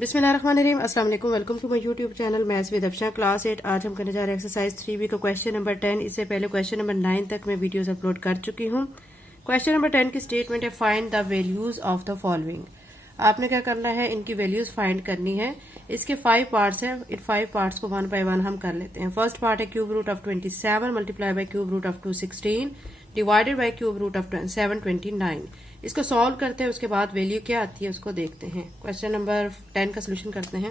बिस्मिल्लाहिर्रहमानिर्रहीम। अस्सलाम वालेकुम। Welcome to my YouTube channel maths with Afsha class 8। आज हम करने जा रहे हैं एक्सरसाइज 3B का क्वेश्चन नंबर 10। इससे पहले क्वेश्चन नंबर 9 तक मैं वीडियोस अपलोड कर चुकी हूँ। क्वेश्चन नंबर 10 की स्टेटमेंट है find the values of the following. आपने क्या करना है, इनकी वैल्यूज फाइंड करनी है। इसके 5 पार्ट्स हैं, इन 5 पार्ट्स को 1 बाय 1 हम कर लेते हैं। फर्स्ट पार्ट है cube root of 27 multiply by cube root of 216 divided by cube root of 729। इसको सॉल्व करते हैं, उसके बाद वैल्यू क्या आती है उसको देखते हैं। क्वेश्चन नंबर 10 का सोल्यूशन करते हैं।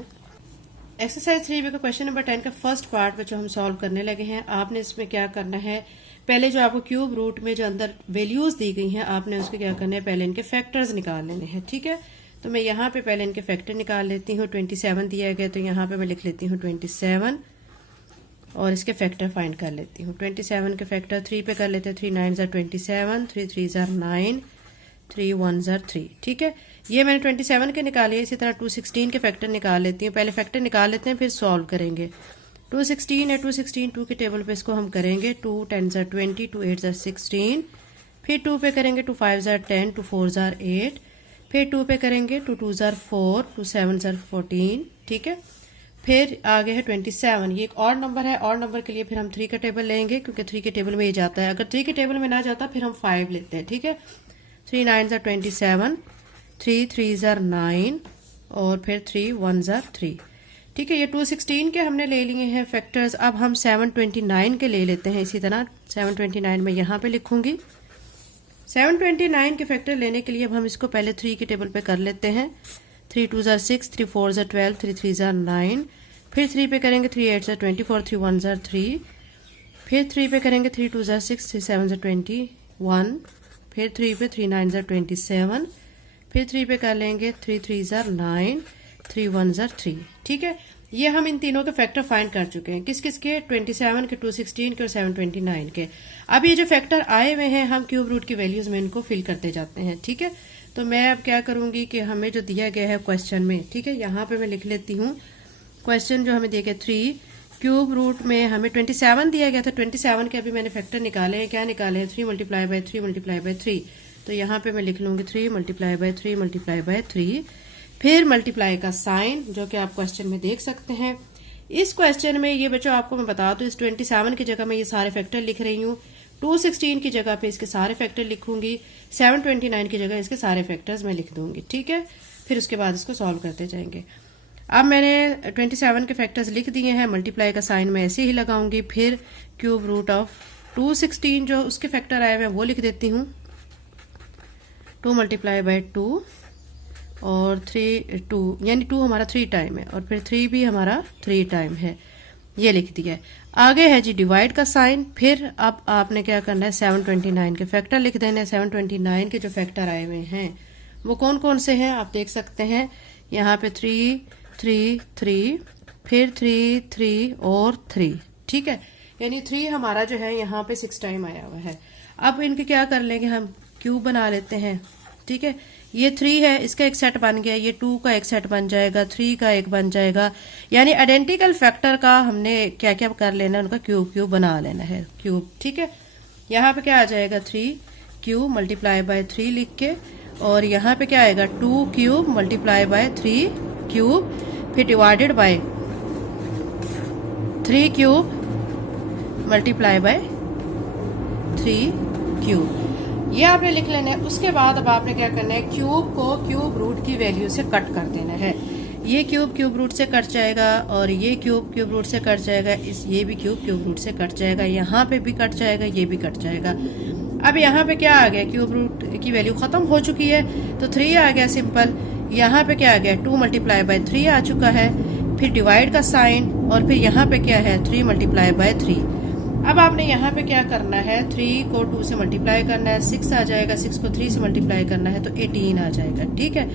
एक्सरसाइज 3B का क्वेश्चन नंबर 10 का फर्स्ट पार्ट में जो हम सॉल्व करने लगे हैं, आपने इसमें क्या करना है, पहले जो आपको क्यूब रूट में जो अंदर वैल्यूज दी गई हैं, आपने उसके क्या करना है, पहले इनके फैक्टर्स निकाल लेने हैं। ठीक है, तो मैं यहाँ पे पहले इनके फैक्टर निकाल लेती हूँ। 27 दिया गया तो यहाँ पे मैं लिख लेती हूँ 27 और इसके फैक्टर फाइंड कर लेती हूँ। 27 के फैक्टर 3 पे कर लेते हैं। 3 9 ज़ार 27, 3 3 ज़ार 9, 3 1 ज़ार 3। ठीक है, ये मैंने 27 के निकाले। इसी तरह 216 के फैक्टर निकाल लेती हूँ। पहले फैक्टर निकाल लेते हैं, फिर सॉल्व करेंगे। 216 है, 216 2 के टेबल पे इसको हम करेंगे। 2 10 ज़ार 20, 2 8 ज़ार 16, फिर 2 पे करेंगे। 2 5 ज़ार 10, 2 4 ज़ार 8, फिर 2 पे करेंगे। 2 2 ज़ार 4, 2 7 ज़ार 14। ठीक है, फिर आगे है 27। ये एक और नंबर है, और नंबर के लिए फिर हम 3 का टेबल लेंगे, क्योंकि 3 के टेबल में ये जाता है। अगर 3 के टेबल में ना जाता फिर हम 5 लेते हैं। ठीक है, 3 9 ज़ार 27, 3 3 ज़ार 9 और फिर 3 1 ज़ार 3। ठीक है, ये 216 के हमने ले लिए हैं फैक्टर्स। अब हम 729 के ले लेते हैं। इसी तरह 729 में यहाँ पे लिखूंगी। 729 के फैक्टर लेने के लिए अब हम इसको पहले 3 के टेबल पे कर लेते हैं। 3 2 ज़ार 6, 3 4 ज़ार 12, 3 3 ज़ार 9, फिर 3 पे करेंगे। 3 8 ज़ार 24, 3 1 ज़ार 3, फिर 3 पे करेंगे। 3 2 ज़ार 6, 3 7 ज़ार 21, फिर 3 पे 3 9 ज़ार 27, फिर 3 पे कर लेंगे। 3 3 ज़ार 9, 3 1 ज़ार 3। ठीक है, ये हम इन तीनों के फैक्टर फाइंड कर चुके हैं। किस किस के, 27 के, 216 के और 729 के। अब ये जो फैक्टर आए हुए हैं, हम क्यूब रूट की वैल्यूज में इनको फिल करते जाते हैं। ठीक है, तो मैं अब क्या करूंगी कि हमें जो दिया गया है क्वेश्चन में, ठीक है, यहाँ पे मैं लिख लेती हूँ। क्वेश्चन जो हमें दिया गया 3 क्यूब रूट में हमें 27 दिया गया था। 27 के अभी मैंने फैक्टर निकाले हैं। क्या निकाले हैं, 3 मल्टीप्लाई बाय 3 मल्टीप्लाई बाय 3। तो यहाँ पे मैं लिख लूंगी 3 मल्टीप्लाई बाय 3 मल्टीप्लाई बाय 3, फिर मल्टीप्लाई का साइन, जो कि आप क्वेश्चन में देख सकते हैं। इस क्वेश्चन में ये बच्चों आपको मैं बता दूं, इस 27 की जगह मैं ये सारे फैक्टर लिख रही हूँ। 216 की जगह पे इसके सारे फैक्टर लिखूंगी। 729 की जगह इसके सारे फैक्टर्स मैं लिख दूंगी। ठीक है, फिर उसके बाद इसको सॉल्व करते जाएंगे। अब मैंने 27 के फैक्टर्स लिख दिए हैं। मल्टीप्लाई का साइन मैं ऐसे ही लगाऊंगी। फिर क्यूब रूट ऑफ 216 जो उसके फैक्टर आए हुए हैं वो लिख देती हूँ। 2 मल्टीप्लाई बाय 2 और 3 2, यानी 2 हमारा 3 टाइम है और फिर 3 भी हमारा 3 टाइम है, ये लिख दिया है। आगे है जी डिवाइड का साइन। फिर अब आपने क्या करना है, 729 के फैक्टर लिख देने हैं। 729 के जो फैक्टर आए हुए हैं वो कौन कौन से हैं आप देख सकते हैं। यहाँ पे 3 3 3, फिर 3 3 और 3। ठीक है, यानी 3 हमारा जो है यहाँ पे 6 टाइम आया हुआ है। अब इनके क्या कर लेंगे, हम क्यूब बना लेते हैं। ठीक है, ये 3 है, इसका एक सेट बन गया। ये 2 का एक सेट बन जाएगा, 3 का एक बन जाएगा। यानी आइडेंटिकल फैक्टर का हमने क्या क्या कर लेना है, उनका क्यूब क्यूब बना लेना है, क्यूब। ठीक है, यहाँ पे क्या आ जाएगा, 3 क्यूब मल्टीप्लाई बाय 3 लिख के, और यहाँ पे क्या आएगा, 2 क्यूब मल्टीप्लाई बाय 3 क्यूब, फिर divided by 3 cube multiply by 3 cube, ये आपने लिख लेना है। उसके बाद अब आपने क्या करना है, क्यूब को क्यूब रूट की वैल्यू से कट कर देना है। ये क्यूब क्यूब रूट से कट जाएगा और ये क्यूब क्यूब रूट से कट जाएगा। ये भी क्यूब क्यूब रूट से कट जाएगा, यहाँ पे भी कट जाएगा, ये भी कट जाएगा। अब यहाँ पे क्या आ गया, क्यूब रूट की वैल्यू खत्म हो चुकी है तो 3 आ गया सिंपल। यहाँ पे क्या आ गया, 2 मल्टीप्लाई बाय 3 आ चुका है, फिर डिवाइड का साइन, और फिर यहाँ पे क्या है, 3 मल्टीप्लाई बाय 3। अब आपने यहाँ पे क्या करना है, 3 को 2 से मल्टीप्लाई करना है, 6 आ जाएगा। 6 को 3 से मल्टीप्लाई करना है तो 18 आ जाएगा। ठीक है,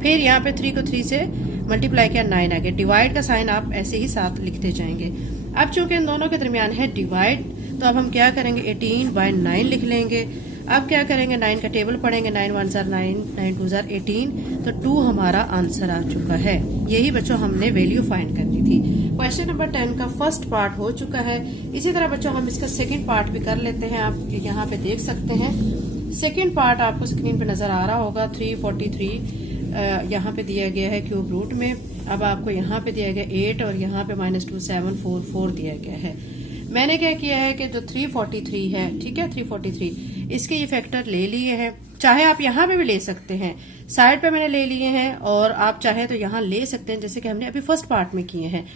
फिर यहाँ पे 3 को 3 से मल्टीप्लाई किया, 9 आ गया। डिवाइड का साइन आप ऐसे ही साथ लिखते जाएंगे। अब चूंकि इन दोनों के दरमियान है डिवाइड, तो अब हम क्या करेंगे, 18 बाय 9 लिख लेंगे। अब क्या करेंगे, 9 का टेबल पढ़ेंगे। 9 1 ज़ार 9, 9 2 ज़ार 18, तो 2 हमारा आंसर आ चुका है। यही बच्चों हमने वैल्यू फाइंड करनी थी। क्वेश्चन नंबर 10 का फर्स्ट पार्ट हो चुका है। इसी तरह बच्चों हम इसका सेकंड पार्ट भी कर लेते हैं। आप यहाँ पे देख सकते हैं सेकंड पार्ट आपको स्क्रीन पे नजर आ रहा होगा। 343 यहाँ पे दिया गया है क्यूब रूट में। अब आपको यहाँ पे दिया गया 8 और यहाँ पे -2 7 4 4 दिया गया है। मैंने क्या किया है कि जो 343 है, ठीक है, 343 इसके ये फैक्टर ले लिए हैं। चाहे आप यहाँ पे भी ले सकते हैं, साइड पे मैंने ले लिए हैं, और आप चाहे तो यहाँ ले सकते हैं, जैसे कि हमने अभी फर्स्ट पार्ट में किए हैं।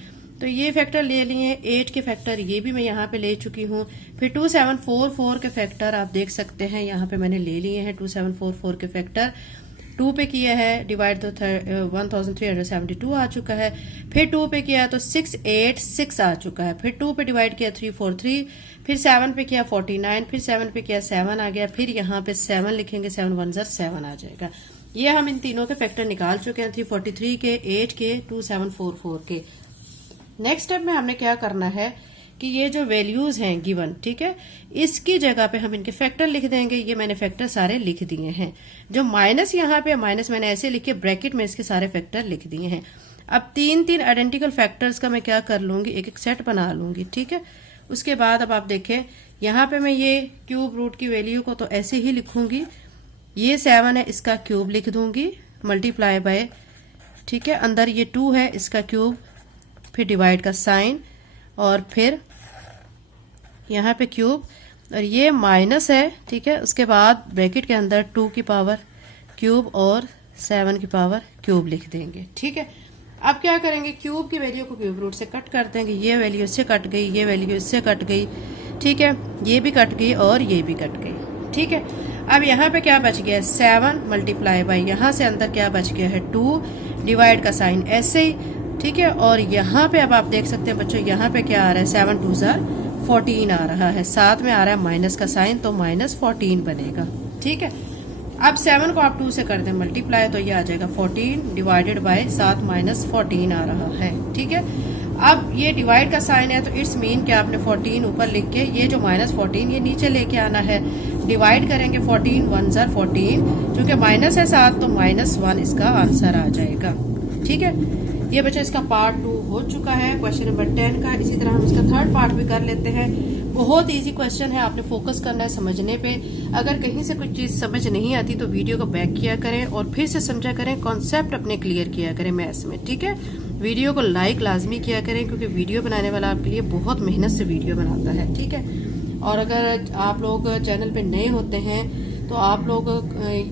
तो ये फैक्टर ले लिए हैं, 8 के फैक्टर ये भी मैं यहाँ पे ले चुकी हूँ। फिर 2744 के फैक्टर आप देख सकते हैं यहाँ पे मैंने ले लिए हैं। 2744 के फैक्टर 2 पे किया है, डिवाइड तो 1372 आ चुका है। फिर 2 पे किया तो 686 आ चुका है। फिर 2 पे डिवाइड किया 343, फिर 7 पे किया 49, फिर 7 पे किया 7 आ गया। फिर यहाँ पे 7 लिखेंगे, 7 1 7 आ जाएगा। ये हम इन तीनों के फैक्टर निकाल चुके हैं, 343 के, 8 के, 2744 के। नेक्स्ट स्टेप में हमने क्या करना है कि ये जो वैल्यूज हैं गिवन, ठीक है, इसकी जगह पे हम इनके फैक्टर लिख देंगे। ये मैंने फैक्टर सारे लिख दिए हैं। जो माइनस यहाँ पे माइनस मैंने ऐसे लिखे, ब्रैकेट में इसके सारे फैक्टर लिख दिए हैं। अब 3 आइडेंटिकल फैक्टर्स का मैं क्या कर लूंगी, एक एक सेट बना लूंगी, ठीक है। उसके बाद अब आप देखें यहाँ पे मैं ये क्यूब रूट की वैल्यू को तो ऐसे ही लिखूंगी। ये 7 है, इसका क्यूब लिख दूंगी, मल्टीप्लाई बाय, ठीक है, अंदर ये 2 है, इसका क्यूब, फिर डिवाइड का साइन, और फिर यहाँ पे क्यूब, और ये माइनस है, ठीक है। उसके बाद ब्रैकेट के अंदर 2 की पावर क्यूब और 7 की पावर क्यूब लिख देंगे, ठीक है। अब क्या करेंगे, क्यूब की वैल्यू को क्यूब रूट से कट कर देंगे। ये वैल्यू इससे कट गई, ये वैल्यू इससे कट गई, ठीक है, ये भी कट गई और ये भी कट गई, ठीक है। अब यहाँ पे क्या बच गया है, 7 मल्टीप्लाई बाई, यहाँ से अंदर क्या बच गया है, 2, डिवाइड का साइन ऐसे ही, ठीक है। और यहाँ पे अब आप देख सकते हैं बच्चों, यहाँ पे क्या आ रहा है, 7 2 14 आ रहा है, साथ में आ रहा है माइनस का साइन, तो -14 बनेगा, ठीक है। अब 7 को आप 2 से कर दें मल्टीप्लाई, तो ये आ जाएगा 14 डिवाइडेड बाय 7 -14 आ रहा है, ठीक है। अब ये डिवाइड का साइन है, तो इट्स मीन कि आपने 14 ऊपर लिख के ये जो -14 ये नीचे लेके आना है। डिवाइड करेंगे 14 1 14, क्योंकि माइनस है 7 तो -1 इसका आंसर आ जाएगा, ठीक है। ये बच्चा इसका पार्ट 2 हो चुका है, क्वेश्चन नंबर 10 का। इसी तरह हम इसका थर्ड पार्ट भी कर लेते हैं। बहुत इजी क्वेश्चन है, आपने फोकस करना है समझने पे। अगर कहीं से कुछ चीज समझ नहीं आती तो वीडियो को बैक किया करें और फिर से समझा करें, कॉन्सेप्ट अपने क्लियर किया करें मैथ्स में, ठीक है। वीडियो को लाइक लाजमी किया करें, क्योंकि वीडियो बनाने वाला आपके लिए बहुत मेहनत से वीडियो बनाता है, ठीक है। और अगर आप लोग चैनल पे नए होते हैं तो आप लोग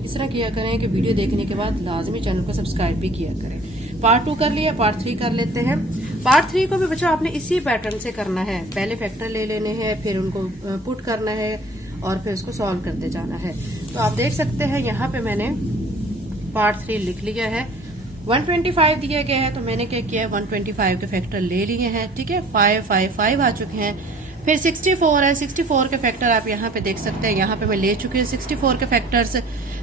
इस तरह किया करें कि वीडियो देखने के बाद लाजमी चैनल को सब्सक्राइब भी किया करें। पार्ट 2 कर लिया, पार्ट 3 कर लेते हैं। पार्ट 3 को भी बच्चों आपने इसी पैटर्न से करना है। पहले फैक्टर ले लेने हैं, फिर उनको पुट करना है और फिर उसको सॉल्व करते जाना है। तो आप देख सकते हैं यहाँ पे मैंने पार्ट 3 लिख लिया है। 125 दिया गया है, तो मैंने क्या किया है, 125 के फैक्टर ले लिए हैं, ठीक है। 5 5 5 आ चुके हैं। फिर 64 है, 64 के फैक्टर आप यहाँ पे देख सकते हैं, यहाँ पे मैं ले चुकी हूँ 64 के फैक्टर्स,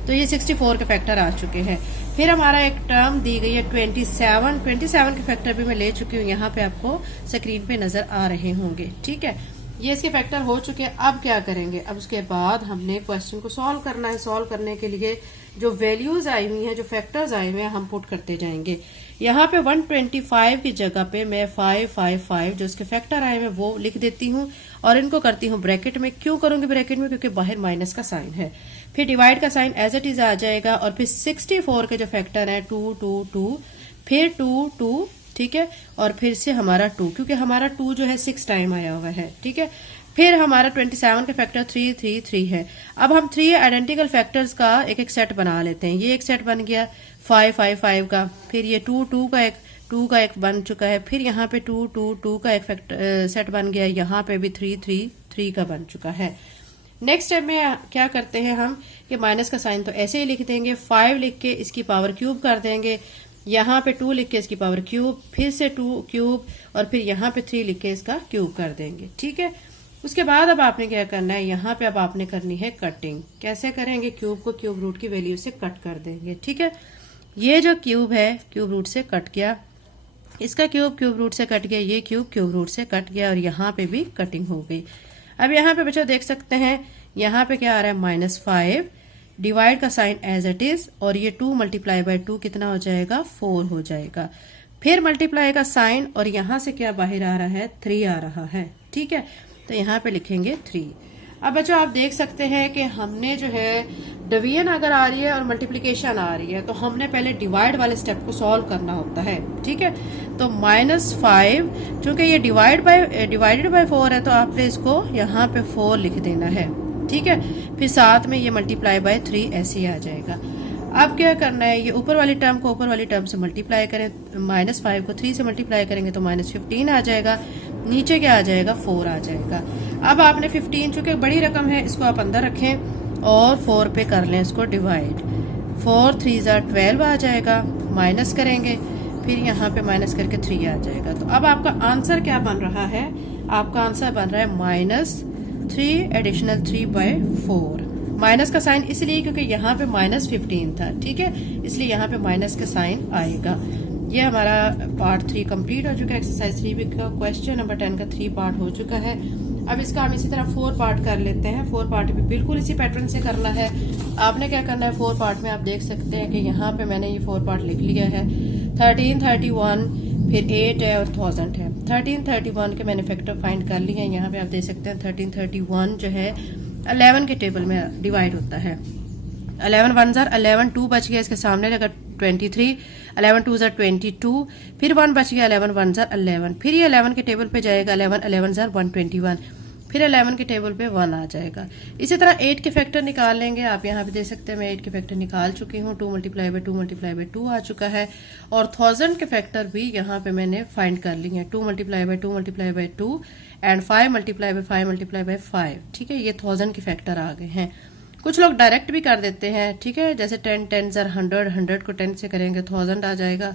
तो ये 64 के फैक्टर आ चुके हैं। फिर हमारा एक टर्म दी गई है 27 के फैक्टर भी मैं ले चुकी हूँ, यहाँ पे आपको स्क्रीन पे नजर आ रहे होंगे, ठीक है। ये इसके फैक्टर हो चुके हैं। अब क्या करेंगे, अब उसके बाद हमने क्वेश्चन को सॉल्व करना है। सॉल्व करने के लिए जो वैल्यूज आई हुई हैं, जो फैक्टर्स आए हुए हैं, हम पुट करते जाएंगे। यहाँ पे 125 की जगह पे मैं 555 जो इसके फैक्टर आए हैं वो लिख देती हूँ और इनको करती हूँ ब्रैकेट में। क्यों करूंगी ब्रैकेट में, क्योंकि बाहर माइनस का साइन है। फिर डिवाइड का साइन एज इट इज आ जाएगा और फिर 64 के जो फैक्टर है 2 2 2, फिर 2 2, ठीक है, और फिर से हमारा 2, क्योंकि हमारा 2 जो है 6 टाइम आया हुआ है, ठीक है। फिर हमारा 27 के फैक्टर 3 3 3 है। अब हम 3 आइडेंटिकल फैक्टर्स का एक एक सेट बना लेते हैं। ये एक सेट बन गया 5 5 5 का, फिर ये 2 2 का एक बन चुका है, फिर यहाँ पे 2 2 2 का एक सेट बन गया, यहाँ पे भी 3 3 3 का बन चुका है। नेक्स्ट स्टेप में क्या करते हैं हम कि माइनस का साइन तो ऐसे ही लिख देंगे, 5 लिख के इसकी पावर क्यूब कर देंगे, यहाँ पे 2 लिख के इसकी पावर क्यूब, फिर से 2 क्यूब और फिर यहाँ पे 3 लिख के इसका क्यूब कर देंगे, ठीक है। उसके बाद अब आपने क्या करना है, यहाँ पे अब आपने करनी है कटिंग। कैसे करेंगे, क्यूब को क्यूब रूट की वैल्यू से कट कर देंगे, ठीक है। ये जो क्यूब है क्यूब रूट से कट गया, इसका क्यूब क्यूब रूट से कट गया, ये क्यूब क्यूब रूट से कट गया और यहाँ पे भी कटिंग हो गई। अब यहाँ पे बच्चों देख सकते हैं, यहाँ पे क्या आ रहा है -5, डिवाइड का साइन एज इट इज, और ये 2 मल्टीप्लाई बाय 2 कितना हो जाएगा, 4 हो जाएगा। फिर मल्टीप्लाई का साइन और यहाँ से क्या बाहर आ रहा है, 3 आ रहा है, ठीक है। तो यहाँ पे लिखेंगे 3। अब बच्चों आप देख सकते हैं कि हमने जो है डिवीजन अगर आ रही है और मल्टीप्लिकेशन आ रही है तो हमने पहले डिवाइड वाले स्टेप को सॉल्व करना होता है, ठीक है। तो -5 चूंकि ये डिवाइडेड बाय 4 है तो आपने इसको यहाँ पे 4 लिख देना है, ठीक है। फिर साथ में ये मल्टीप्लाई बाय 3 ऐसे ही आ जाएगा। अब क्या करना है, ये ऊपर वाली टर्म को ऊपर वाली टर्म से मल्टीप्लाई करें, -5 को 3 से मल्टीप्लाई करेंगे तो -15 आ जाएगा, नीचे क्या आ जाएगा 4 आ जाएगा। अब आपने 15 चूंकि बड़ी रकम है इसको आप अंदर रखें और 4 पे कर लें इसको डिवाइड। 4 3 12 आ जाएगा, माइनस करेंगे फिर यहाँ पे माइनस करके 3 आ जाएगा। तो अब आपका आंसर क्या बन रहा है, आपका आंसर बन रहा है -3 एडिशनल 3/4। माइनस का साइन इसलिए क्योंकि यहाँ पे -15 था, ठीक है, इसलिए यहाँ पे माइनस का साइन आएगा। ये हमारा पार्ट 3 कंप्लीट हो चुका है। एक्सरसाइज 3 का क्वेश्चन नंबर 10 का 3 पार्ट हो चुका है। अब इसका हम इसी तरह 4 पार्ट कर लेते हैं। 4 पार्ट भी बिल्कुल इसी पैटर्न से करना है। आपने क्या करना है, 4 पार्ट में आप देख सकते हैं कि यहाँ पे मैंने ये 4 पार्ट लिख लिया है। 13 31 फिर 8 है और 1000 है। 13 31 के मैंने फैक्टर फाइंड कर लिए हैं। यहाँ पे आप देख सकते हैं 13 31 जो है 11 के टेबल में डिवाइड होता है। 11 1 जार 11, 2 बच गया, इसके सामने लगा 23, 11 2 जार 22, फिर 1 बच गया, 11 1 जार 11, फिर ये 11 के टेबल पे जाएगा, 11 11 जार 121, फिर 11 के टेबल पे 1 आ जाएगा। इसी तरह 8 के फैक्टर निकाल लेंगे। आप यहाँ पे देख सकते हैं मैं 8 के फैक्टर निकाल चुकी हूँ। 2 × 2 × 2 आ चुका है और 1000 के फैक्टर भी यहाँ पे मैंने फाइंड कर लिए हैं। 2 × 2 × 2 एंड 5 × 5 × 5, ठीक है। ये 1000 के फैक्टर आ गए हैं। कुछ लोग डायरेक्ट भी कर देते हैं, ठीक है, जैसे 10 10 जार 100, 100 को 10 से करेंगे 1000 आ जाएगा।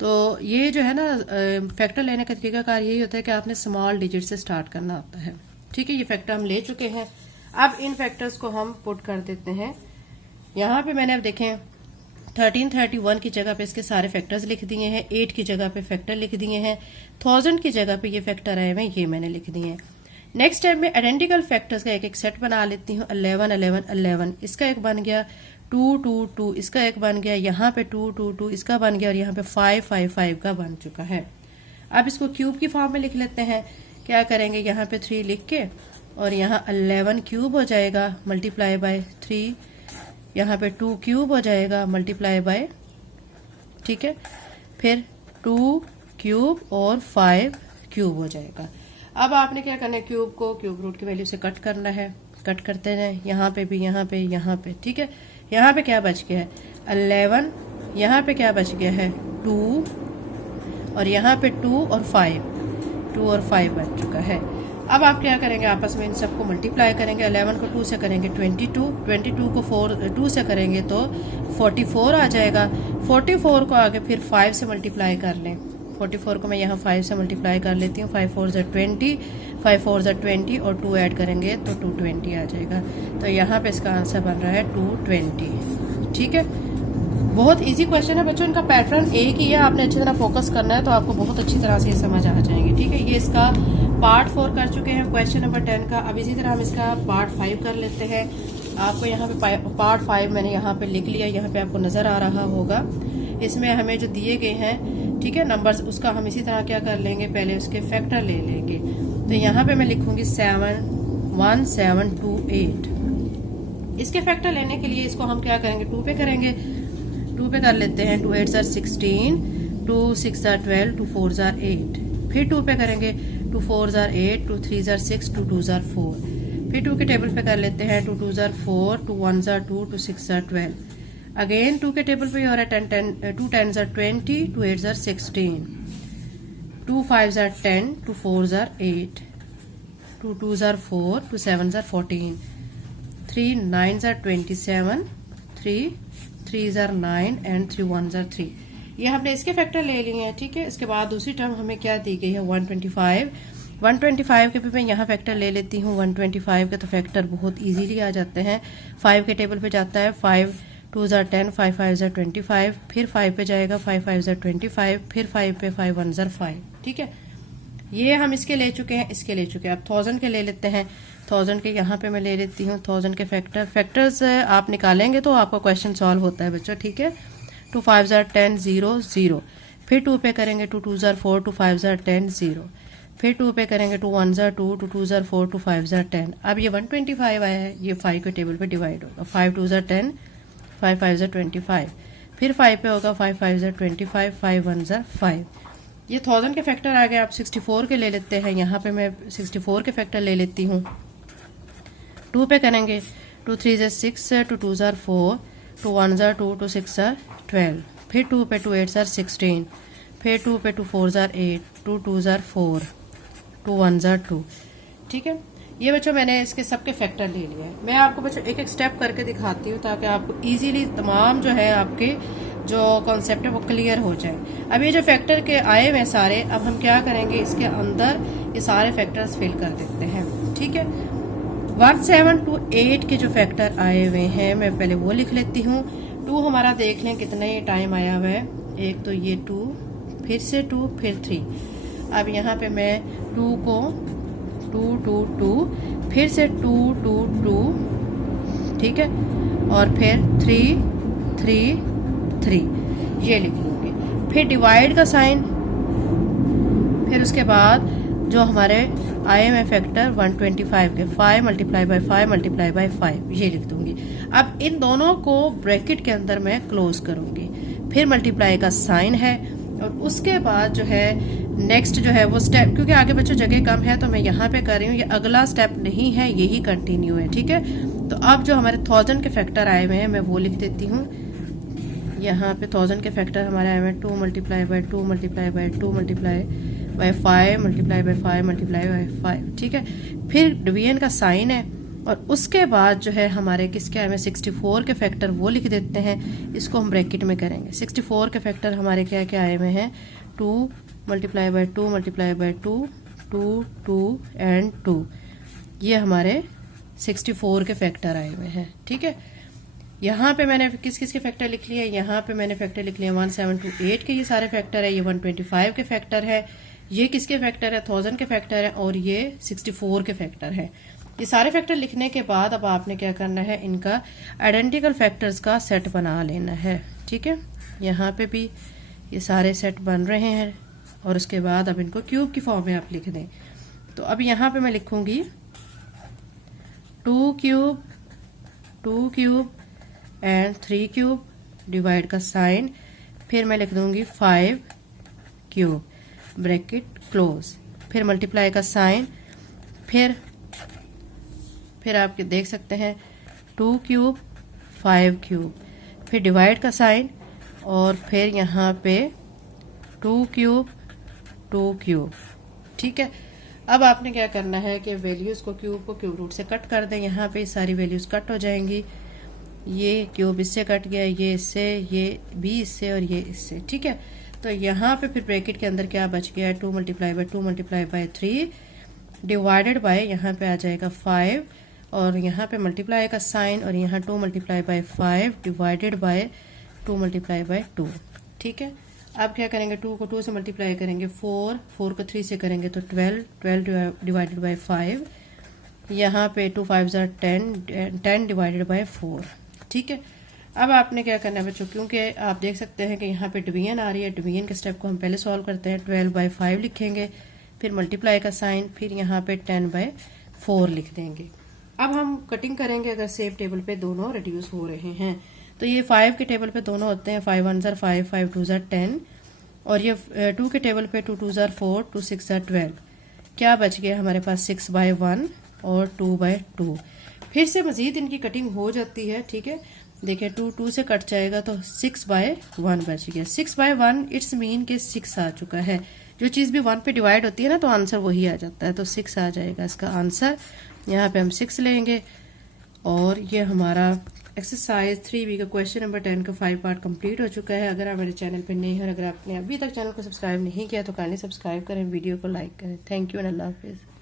तो ये जो है ना फैक्टर लेने का तरीकाकार यही होता है कि आपने स्मॉल डिजिट से स्टार्ट करना होता है, ठीक है। ये फैक्टर हम ले चुके हैं। अब इन फैक्टर्स को हम पुट कर देते हैं। यहाँ पे मैंने अब देखें 13 31 की जगह पे इसके सारे फैक्टर्स लिख दिए हैं, 8 की जगह पे फैक्टर लिख दिए हैं, 1000 की जगह पे ये फैक्टर आए हुए ये मैंने लिख दिए हैं। नेक्स्ट स्टेप में आइडेंटिकल फैक्टर्स का एक एक सेट बना लेती हूँ। 11 11 11 इसका एक बन गया, 2 2 2 इसका एक बन गया, यहाँ पे 2 2 2 इसका बन गया और यहाँ पे 5 5 5 का बन चुका है। अब इसको क्यूब की फॉर्म में लिख लेते हैं। क्या करेंगे, यहाँ पे 3 लिख के और यहाँ 11 क्यूब हो जाएगा मल्टीप्लाई बाय 3, यहाँ पे 2 क्यूब हो जाएगा मल्टीप्लाई बाय, ठीक है, फिर 2 क्यूब और 5 क्यूब हो जाएगा। अब आपने क्या करना है, क्यूब को क्यूब रूट की वैल्यू से कट करना है। कट करते हैं, यहाँ पे भी, यहाँ पे, यहाँ पे, ठीक है। यहाँ पे क्या बच गया है 11, यहाँ पे क्या बच गया है 2 और यहाँ पे 2 और 5 बच चुका है। अब आप क्या करेंगे, आपस में इन सबको मल्टीप्लाई करेंगे। 11 को 2 से करेंगे 22, 22 को 2 से करेंगे तो 44 आ जाएगा। 44 को आगे फिर 5 से मल्टीप्लाई कर लें। 44 को मैं यहाँ 5 से मल्टीप्लाई कर लेती हूँ। 5 4 = 20, 5 4 = 20 और 2 ऐड करेंगे तो 220 आ जाएगा। तो यहाँ पे इसका आंसर बन रहा है 220, ठीक है। बहुत इजी क्वेश्चन है बच्चों, इनका पैटर्न एक ही है, आपने अच्छी तरह फोकस करना है तो आपको बहुत अच्छी तरह से ये समझ आ जाएंगे, ठीक है। ये इसका पार्ट 4 कर चुके हैं क्वेश्चन नंबर 10 का। अब इसी तरह हम इसका पार्ट 5 कर लेते हैं। आपको यहाँ पे पार्ट 5 मैंने यहाँ पे लिख लिया, यहाँ पे आपको नजर आ रहा होगा। इसमें हमें जो दिए गए हैं, ठीक है, नंबर्स, उसका हम इसी तरह क्या कर लेंगे, पहले उसके फैक्टर ले लेंगे। तो यहाँ पे मैं लिखूंगी 7 1 7 2 8। इसके फैक्टर लेने के लिए इसको हम क्या करेंगे, 2 पे करेंगे। 2 पे कर लेते हैं। 2 8 = 16, 2 6 = 12, 2 4 = 8। फिर 2 पे करेंगे। 2 4 = 8, 2 3 = 6, 2 2 = 4। फिर 2 के टेबल पे कर लेते हैं। 2 2 = 4, 2 1 = 2, 2 6 = 12। अगेन 2 के टेबल पे हो रहा है 2 10 = 20, 2 8 = 16, 2 5 = 10, 2 4 = 8, 2 2 = 4, 2 7 = 14, 3 9 = 27, 3 3 = 9 एंड 3 1 = 3। ये हमने इसके फैक्टर ले लिए हैं, ठीक है। इसके बाद दूसरी टर्म हमें क्या दी गई है 125। 125 के भी मैं यहाँ फैक्टर ले लेती हूँ। 125 के तो फैक्टर बहुत इजीली आ जाते हैं। 5 के टेबल पे जाता है, 5 2 = 10, 5 5 = 25, फिर 5 पे जाएगा, 5 5 = 25, फिर 5 पे 5 1 = 5, ठीक है। ये हम इसके ले चुके हैं, इसके ले चुके हैं। अब 1000 के ले लेते हैं। 1000 के यहाँ पे मैं ले लेती हूँ। 1000 के फैक्टर्स आप निकालेंगे तो आपका क्वेश्चन सॉल्व होता है बच्चों, ठीक है। 2 5 = 10 0 0, फिर 2 पे करेंगे। 2 2 = 4, 2 5 = 10 0, फिर 2 पे करेंगे 2 1 ज़ा 2, 2 2 ज़ा 4, 2 5 ज़ा 10। अब ये 125 आया है, ये 5 के टेबल पे डिवाइड होगा। 5 2 ज़ा 10, 5 5 ज़ा 25। फिर 5 पे होगा 5 5 ज़ा 25, 5 1 ज़ा 5। ये 1000 के फैक्टर आ गए। आप 64 के ले लेते हैं, यहाँ पे मैं 64 के फैक्टर ले लेती हूँ। 2 पे करेंगे 2 3 ज़ा 6, 2 2 ज़ा 4, 2 1 ज़ा 2, 2 6 ज़ा 12। फिर 2 पे 2 8 ज़ा 16। फिर 2 पे 2 4 ज़ा 8, 2 2 ज़ा 4, 2 1 ज़ा 2। ठीक है, ये बच्चों मैंने इसके सबके फैक्टर ले लिया है। मैं आपको बच्चों एक एक स्टेप करके दिखाती हूँ ताकि आपको इजीली तमाम जो है आपके जो कॉन्सेप्ट है वो क्लियर हो जाए। अब ये जो फैक्टर के आए हुए सारे, अब हम क्या करेंगे, इसके अंदर ये सारे फैक्टर्स फिल कर देते हैं। ठीक है, 1 7 2 8 के जो फैक्टर आए हुए हैं मैं पहले वो लिख लेती हूँ। 2 हमारा देख लें कितने टाइम आया हुआ है। एक तो ये 2, फिर से 2, फिर 3। अब यहाँ पे मैं 2 को 2 2 2, फिर से 2 2 2, ठीक है, और फिर 3 3 3, ये लिख लूंगी। फिर डिवाइड का साइन, फिर उसके बाद जो हमारे आए में फैक्टर 125 के 5 मल्टीप्लाई बाय 5 मल्टीप्लाई बाय 5, ये लिख दूंगी। अब इन दोनों को ब्रैकेट के अंदर मैं क्लोज करूंगी। फिर मल्टीप्लाई का साइन है, और उसके बाद जो है नेक्स्ट जो है वो स्टेप, क्योंकि आगे बच्चों जगह कम है तो मैं यहाँ पे कर रही हूँ, ये अगला स्टेप नहीं है, यही कंटिन्यू है। ठीक है, तो अब जो हमारे 1000 के फैक्टर आए हुए हैं मैं वो लिख देती हूँ। यहाँ पे 1000 के फैक्टर हमारे आए हुए हैं 2 multiply by 2 multiply by 2 multiply by 5 multiply by 5 multiply by 5। ठीक है, फिर डिवीजन का साइन है, और उसके बाद जो है हमारे किसके आए हुए 64 के फैक्टर वो लिख देते हैं। इसको हम ब्रैकेट में करेंगे। 64 के फैक्टर हमारे क्या क्या आए हुए हैं, 2 multiply by 2 multiply by 2, 2 2 and 2, ये हमारे 64 के फैक्टर आए हुए हैं। ठीक है, यहाँ पे मैंने किस किस के फैक्टर लिख लिए, यहाँ पे मैंने फैक्टर लिख लिया 1 7 2 8 के, ये सारे फैक्टर है। ये 125 के फैक्टर है, ये किसके फैक्टर है, 1000 के फैक्टर है, और ये 64 के फैक्टर है। ये सारे फैक्टर लिखने के बाद अब आपने क्या करना है, इनका आइडेंटिकल फैक्टर्स का सेट बना लेना है। ठीक है, यहाँ पे भी ये सारे सेट बन रहे हैं, और उसके बाद अब इनको क्यूब की फॉर्म में आप लिख दें। तो अब यहाँ पे मैं लिखूंगी 2 cube 2 cube and 3 cube, divide का साइन, फिर मैं लिख दूंगी 5 क्यूब, ब्रैकेट क्लोज, फिर मल्टीप्लाई का साइन, फिर आप देख सकते हैं 2 क्यूब 5 क्यूब, फिर डिवाइड का साइन, और फिर यहाँ पे 2 क्यूब 2 क्यूब। ठीक है, अब आपने क्या करना है कि वैल्यूज को क्यूब रूट से कट कर दें। यहाँ पे सारी वैल्यूज कट हो जाएंगी। ये क्यूब इससे कट गया, ये इससे, ये भी इससे, और ये इससे। ठीक है, तो यहाँ पे फिर ब्रैकेट के अंदर क्या बच गया है, 2 multiply by 2 multiply by 3 divided by, यहाँ पे आ जाएगा 5, और यहाँ पे मल्टीप्लाई का साइन, और यहाँ 2 multiply by 5 divided by 2 multiply by 2। ठीक है, अब क्या करेंगे, 2 को 2 से मल्टीप्लाई करेंगे 4 को 3 से करेंगे तो 12 डिवाइडेड बाय 5, यहाँ पे 2 5 ज़ा 10 डिवाइडेड बाय 4। ठीक है, अब आपने क्या करना है बच्चों, क्योंकि आप देख सकते हैं कि यहाँ पे डिवीजन आ रही है, डिवीजन के स्टेप को हम पहले सॉल्व करते हैं। 12 बाय 5 लिखेंगे, फिर मल्टीप्लाई का साइन, फिर यहाँ पे 10 बाय 4 लिख देंगे। अब हम कटिंग करेंगे। अगर सेम टेबल पे दोनों रिड्यूस हो रहे हैं तो ये 5 के टेबल पे दोनों होते हैं, 5 1 ज़ा 5, 5 2 ज़ा 10, और ये 2 के टेबल पे 2 2 ज़ा 4, 2 6 ज़ा 12। क्या बच गया हमारे पास 6 बाय 1 और 2 बाय 2। फिर से मजीद इनकी कटिंग हो जाती है। ठीक है, देखिए 2 2 से कट जाएगा तो 6 बाय 1 बच गया। 6 बाय 1 इट्स मीन के 6 आ चुका है। जो चीज़ भी 1 पे डिवाइड होती है ना तो आंसर वही आ जाता है, तो 6 आ जाएगा इसका आंसर। यहाँ पे हम 6 लेंगे, और ये हमारा एक्सरसाइज 3B का क्वेश्चन नंबर 10 का 5 पार्ट कंप्लीट हो चुका है। अगर आप मेरे चैनल पे नए हैं और अगर आपने अभी तक चैनल को सब्सक्राइब नहीं किया तो काइंडली सब्सक्राइब करें, वीडियो को लाइक करें। थैंक यू एंड अल्लाह हाफिज़।